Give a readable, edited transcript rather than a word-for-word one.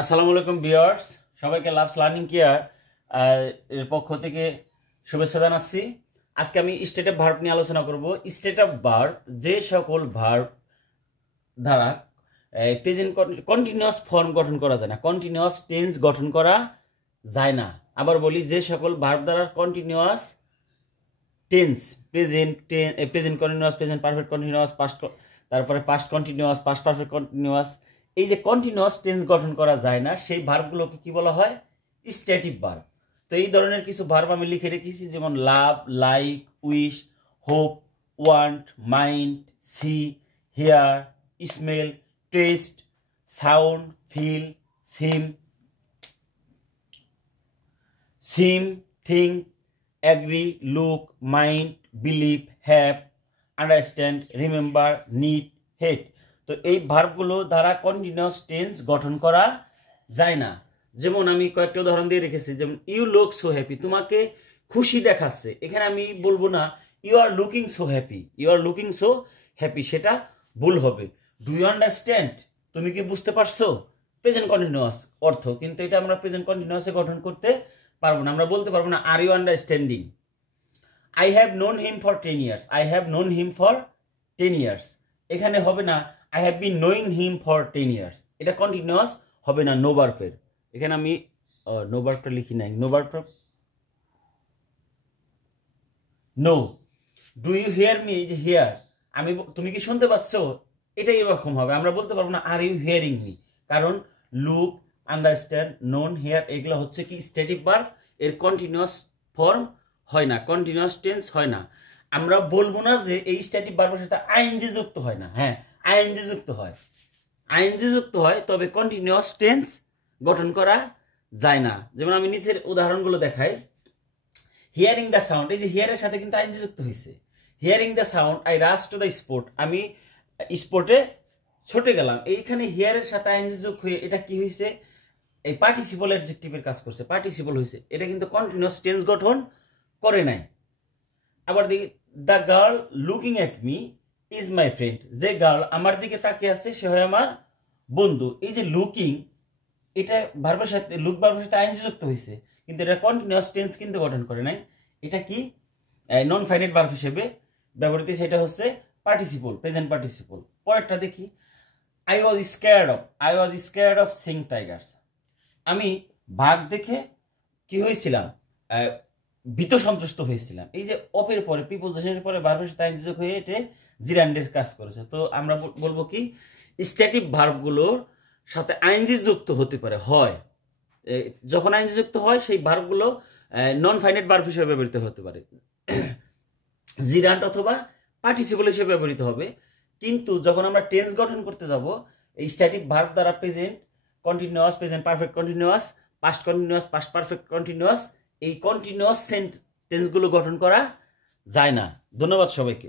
আসসালামু আলাইকুম ভিউয়ার্স, সবাইকে লাভস লার্নিং কেয়ার এর পক্ষ থেকে শুভেচ্ছা জানাচ্ছি। আজকে আমি স্টেট অফ ভার্ব নিয়ে আলোচনা করব। স্টেট অফ ভার্ব যে সকল ভার্ব দ্বারা প্রেজেন্ট কন্টিনিউয়াস ফর্ম গঠন করা যায় না, কন্টিনিউয়াস টেন্স গঠন করা যায় না। আবার বলি, যে সকল ভার্ব দ্বারা continuous tense present continuous, present perfect continuous, past, তারপরে past continuous, past perfect continuous, এই যে কন্টিনিউয়াস টেন্স গঠন করা যায় না, সেই ভার্বগুলোকে কি বলা হয়? Static verb. তো এই ধরনের কিছু ভার্ব আমি লিখে রেখেছি, যেমন love, like, wish, hope, want, mind, see, hear, smell, taste, sound, feel, seem, think, agree, look, mind, believe, have, understand, remember, need, hate. তো এই ভার্বগুলো দ্বারা কন্টিনিউয়াস টেন্স গঠন করা যায় না। যেমন আমি কয়েকটা উদাহরণ দিয়ে রেখেছি, যেমন ইউ লুক সো হ্যাপি, তোমাকে খুশি দেখাচ্ছে। এখানে আমি বলবো না you are looking so happy, you are looking so happy, সেটা ভুল হবে। ডু ইউ আন্ডারস্ট্যান্ড, তুমি কি বুঝতে পারছো? প্রেজেন্ট কন্টিনিউয়াস অর্থ, কিন্তু এটা আমরা প্রেজেন্ট কন্টিনিউয়াসে গঠন করতে পারবো না। আমরা বলতে পারবো না are you understanding. I have known him for 10 years, I have known him for 10 years, এখানে হবে না I have been knowing him for 10 years, এটা কন্টিনিউয়াস হবে না নো ভার্বের। এখানে আমি নো ভার্বটা লিখি নাই, নো ভার্বটা know. Do you hear me, যে হিয়ার, আমি তুমি কি শুনতে পাচ্ছ, এটাই এরকম হবে। আমরা বলতে পারবো না আর ইউ হিয়ারিং মি, কারণ লুক, আন্ডারস্ট্যান্ড, নোন, হিয়ার এগুলো হচ্ছে কি স্ট্যাটিক ভার্ব, এর কন্টিনিউয়াস ফর্ম হয় না, কন্টিনিউয়াস টেন্স হয় না। আমরা বলবো না যে এই স্ট্যাটিক ভার্বের সাথে আইএনজি যুক্ত হয় না। হ্যাঁ, আইএনজি যুক্ত হয়, আইএনজি যুক্ত হয়, তবে কন্টিনিউয়াস টেন্স গঠন করা যায় না। যেমন আমি নিচের উদাহরণগুলো দেখাই। হিয়ারিং দ্য সাউন্ড, এই যে হিয়ারের সাথে কিন্তু আইএনজি যুক্ত হয়েছে। Hearing the sound I rush to the sport, আমি স্পোর্টে ছুটে গেলাম। এইখানে হিয়ারের সাথে আইএনজি যোগ হয়ে এটা কি হয়েছে? এই পার্টিসিপল অ্যাডজেক্টিভের কাজ করছে, পার্টিসিপল হয়েছে। এটা কিন্তু কন্টিনিউয়াস টেন্স গঠন করে নাই। আবার দেখি, the girl looking at me is my friend, যে গার্ল আমার দিকে তাকিয়ে আছে সে হয় আমার বন্ধু। এই যে লুকিং, এটা ভার্বের সাথে, লুক ভার্বের সাথে আইএনজি যুক্ত হয়েছে, কিন্তু এটা কন্টিনিউয়াস টেন্স কিন্তু গঠন করে নাই। এটা কি নন ফাইনাইট ভার্ব হিসেবে ব্যবহৃত, সেটা হচ্ছে পার্টিসিপল, প্রেজেন্ট পার্টিসিপল। পরেরটা দেখি, I was scared of Singh Tigers, আমি বাঘ দেখে কি হয়েছিলাম? ভীত সন্ত্রস্ত হয়েছিলাম। এই যে অপের পরে প্রিপোজিশনের পরে ভার্বের সাথে আইএনজি যোগ হয়ে এটা জিরান্ডের কাজ করেছে। তো আমরা বলবো কি, স্ট্যাটিক ভার্বগুলোর সাথে আইএনজি যুক্ত হতে পারে, হয় যখন আইএনজি যুক্ত হয় সেই ভার্বগুলো নন ফাইনাইট ভার্ব হিসেবে ব্যবহৃত হতে পারে, জিরান্ড অথবা পার্টিসিপল হিসেবে ব্যবহৃত হবে। কিন্তু যখন আমরা টেন্স গঠন করতে যাব, এই স্ট্যাটিক ভার্ব দ্বারা present continuous, present perfect continuous, past continuous, past perfect continuous, এই কন্টিনিউয়াস টেন্সগুলো গঠন করা যায় না। ধন্যবাদ সবাইকে।